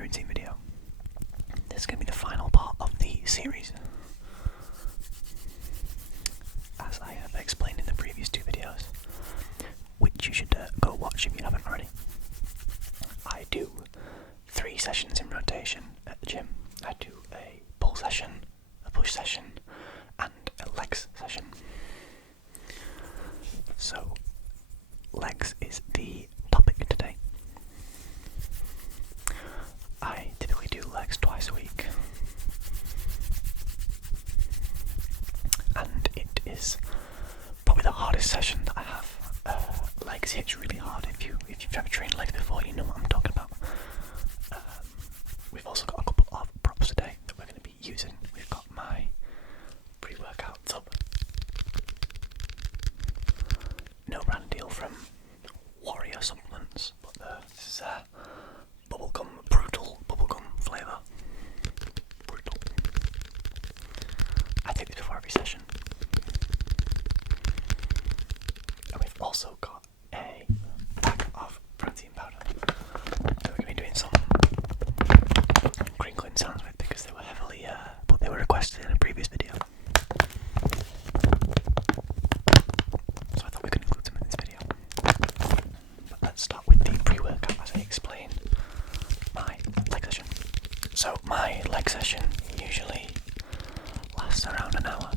routine video. This is going to be the final part of the series. As I have explained in the previous two videos, which you should go watch if you haven't already. I do 3 sessions in rotation at the gym. I do a pull session, a push session, and a legs session. So, legs is the topic today. I typically do legs twice a week, and it is probably the hardest session that I have. Legs hits really hard. If you've ever trained legs before, you know what I'm talking about. We've also got a couple of props today that we're going to be using. We've got my pre-workout tub, no brand deal from Warrior Supplements, but this is brutal bubblegum flavour. Brutal. I take this before every session. And we've also got a pack of protein powder that we're going to be doing some crinkling sounds with because they were heavily, but they were requested in a previous video. So I thought we could include them in this video. But let's start with the pre-workout as I explain my leg session. So my leg session usually lasts around an hour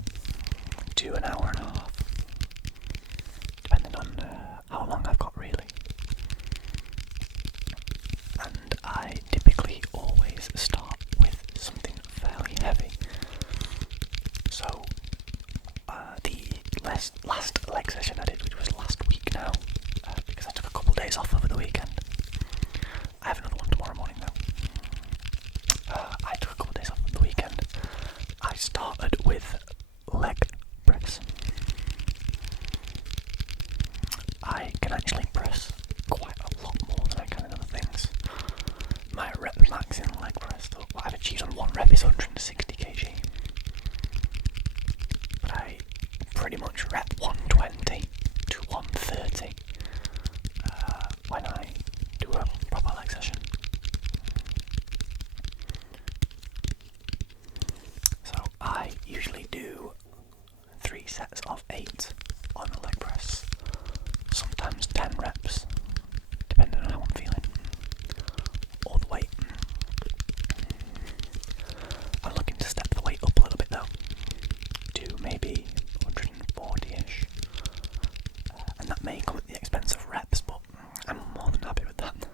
to an hour and a half, depending on how long I've got really. And I typically always start with something fairly heavy. So the last leg session I did, which was last week now, because I took a couple of days off over the weekend. I have another one tomorrow morning though. I took a couple of days off over the weekend. I started with leg press. I can actually press quite a lot more than I can in other things. My rep max in leg press, though, what I've achieved on one rep is 160 kg. But I pretty much rep 120 to 130 when I do a proper leg session. So I usually do 3 sets of 8 on a leg press, sometimes 10 reps, depending on how I'm feeling, or the weight. I'm looking to step the weight up a little bit though, to maybe 140ish, and that may come at the expense of reps, but I'm more than happy with that.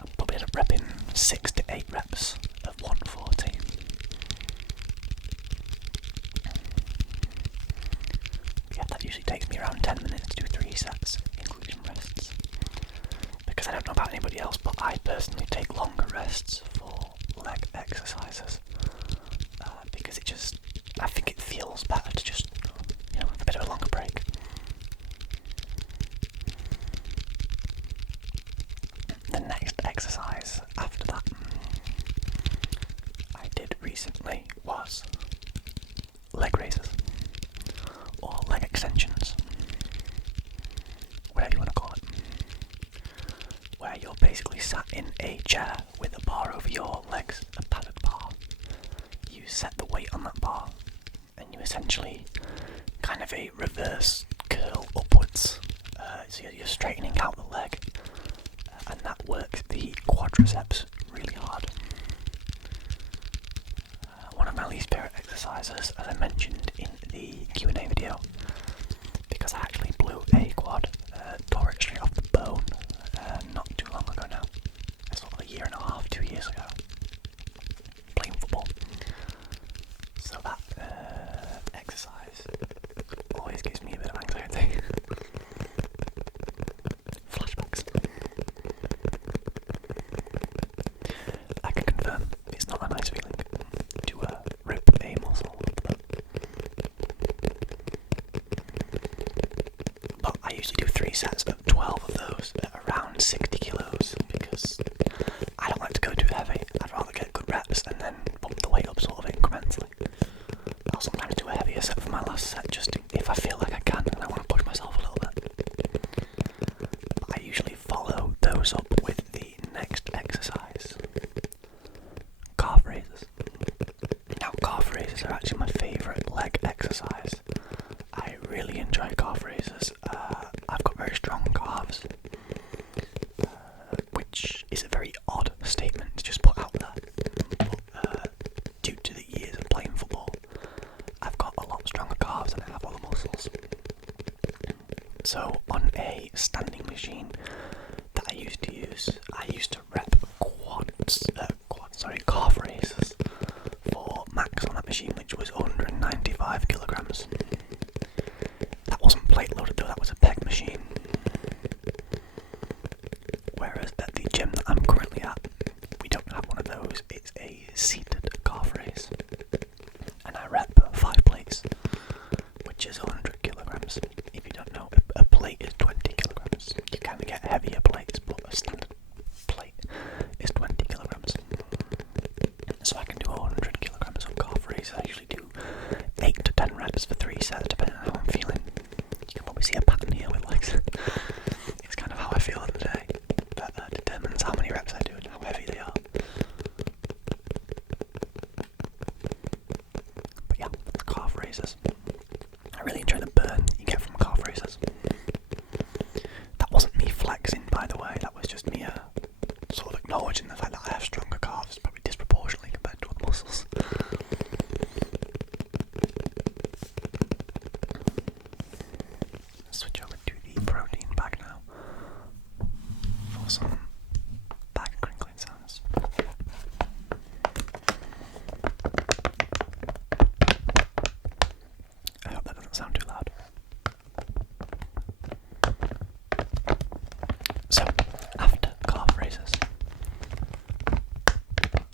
I'll probably end up repping 6 to 8 reps of 140. Yeah, that usually takes me around 10 minutes to do 3 sets, including rests. Because I don't know about anybody else, but I personally take longer rests for leg exercises. Because I think it feels better to just, have a bit of a longer break. The next exercise after that I did recently was leg raises, or leg extensions, whatever you want to call it, where you're basically sat in a chair with a bar over your legs, a padded bar. You set the weight on that bar, and you essentially kind of a reverse curl upwards, so you're straightening out the leg, and that works the quadriceps really hard. One of my least favourite exercises, as I mentioned in the Q&A video, because I actually blew a quad, tore it straight off the bone not too long ago now. It's sort of 1.5 years, 2 years ago, playing football. So that exercise always gives me a bit of anxiety. Flashbacks. I can confirm it's not a nice feeling to rip a muscle. But I usually do 3 sets of 12 of those at around 60 kilos because I don't like to go too heavy. I'd rather get good reps and then bump the weight up sort of incrementally. I'll sometimes do a heavier set for my last set just if I feel like I can and I want to push myself a little bit. But I usually follow those up with the next exercise. favourite leg exercise. I really enjoy calf raises. I've got very strong calves, which is a very odd statement to just put out there. But due to the years of playing football, I've got a lot stronger calves than I have other muscles. So on a standing machine that I used to rep calf raises for max on that machine, which was 195 kilograms. That wasn't plate loaded though, that was a peg machine. Whereas at the gym that I'm currently at, we don't have one of those. It's a seated calf raise, and I rep 5 plates, which is 100 kilograms. If you don't know, a plate is 20 kilograms. You can get heavier plates, but a standard plate is 20 kilograms. So I can do 100 kilograms of calf raises. I usually do 8 to 10 reps for 3 sets, depending on how I'm feeling. You can probably see a pattern here with legs. It's kind of how I feel on the day. That determines how many reps I do and how heavy they are. But yeah, calf raises. I really enjoy the burn you get from calf raises. That wasn't me flexing, by the way. That was just me sort of acknowledging the fact that I have stronger calves, probably disproportionately compared to other muscles. Switch over to the protein bag now for some bag crinkling sounds. I hope that doesn't sound too loud. So, after calf raises,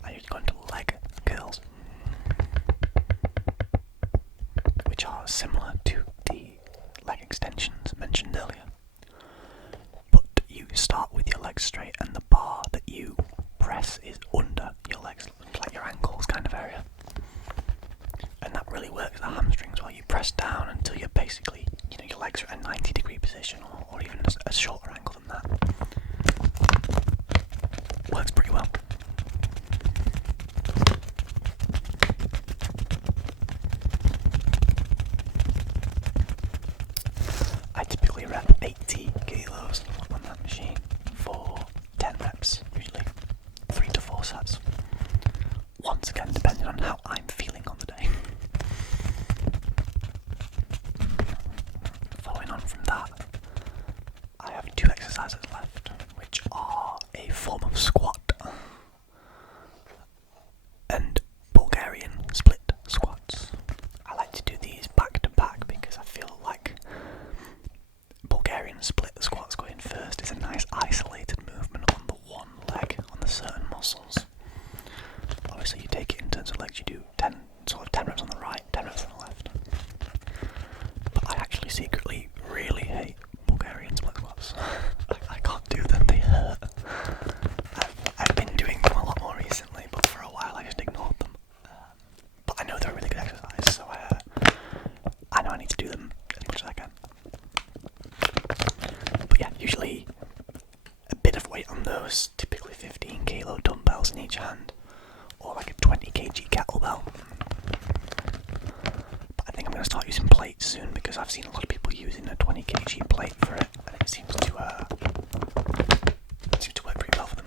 I usually go into leg curls, which are similar to the leg extensions mentioned earlier. But you start with your legs straight, and the bar that you press is under your legs, like your ankles kind of area. And that really works the hamstrings while you press down until you're basically, your legs are at a 90-degree position, or even a shorter angle than that. Works pretty well. I typically rep 80 kilos on that machine for 10 reps, usually 3 to 4 sets. Once again, depending on how I'm feeling on the day. Following on from that, I have 2 exercises left, which are a form of squat and Bulgarian split squats. I like to do these back to back because I feel like Bulgarian split squats going first is a nice isolated movement on the one leg, on the certain muscles. Obviously you take it in terms of legs, you do 10 reps on the right, 10 reps on the left. But I actually secretly really hate Bulgarian split squats. I can't do them, they hurt. I've been doing them a lot more recently, but for a while I just ignored them. But I know they're a really good exercise, so I know I need to do them as much as I can. But yeah, usually a bit of weight on those, typically 15 kilo dumbbells in each hand, or like a 20 kg kettlebell. But I think I'm going to start using plates soon because I've seen a lot of people using a 20 kg plate for it, and it seems to work pretty well for them.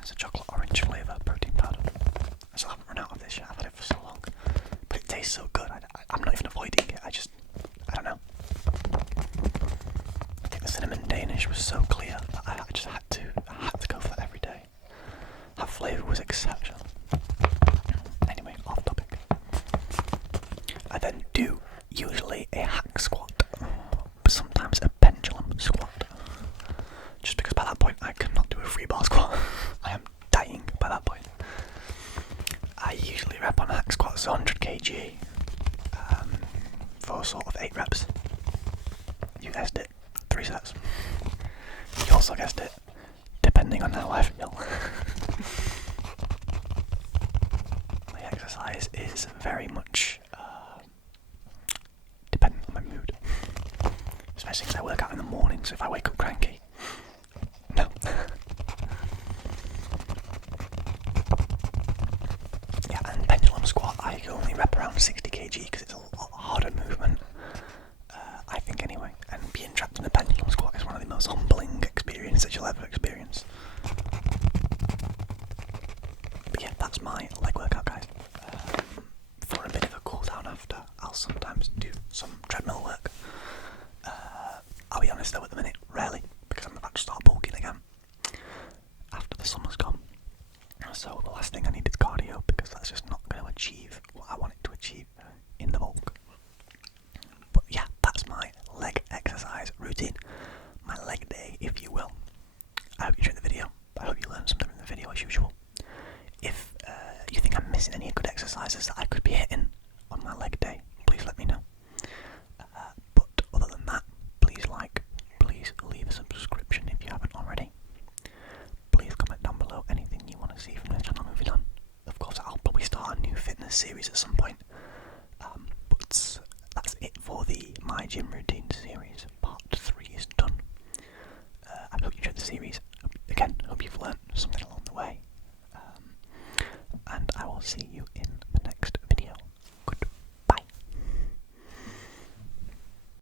It's a chocolate orange flavour protein powder. I still haven't run out of this yet, I've had it for so long. But it tastes so good, I'm not even avoiding it, I don't know. I think the cinnamon Danish was so clear that I just had to go for that every day. That flavour was exceptional. Anyway, off topic. I then do usually a hack squat, but sometimes a pendulum squat. Just because by that point I cannot do a free bar squat. I am dying by that point. I usually rep on hack squats 100 kg for sort of 8 reps. You guessed it, 3 sets. You also guessed it, depending on how I feel. My exercise is very much dependent on my mood. Especially because I work out in the morning, so if I wake up cranky, no. Yeah, and pendulum missing any good exercises that I could be hitting on my leg day, please let me know. But other than that, please leave a subscription if you haven't already. Please comment down below anything you want to see from the channel moving on. Of course, I'll probably start a new fitness series at some point. But that's it for the My Gym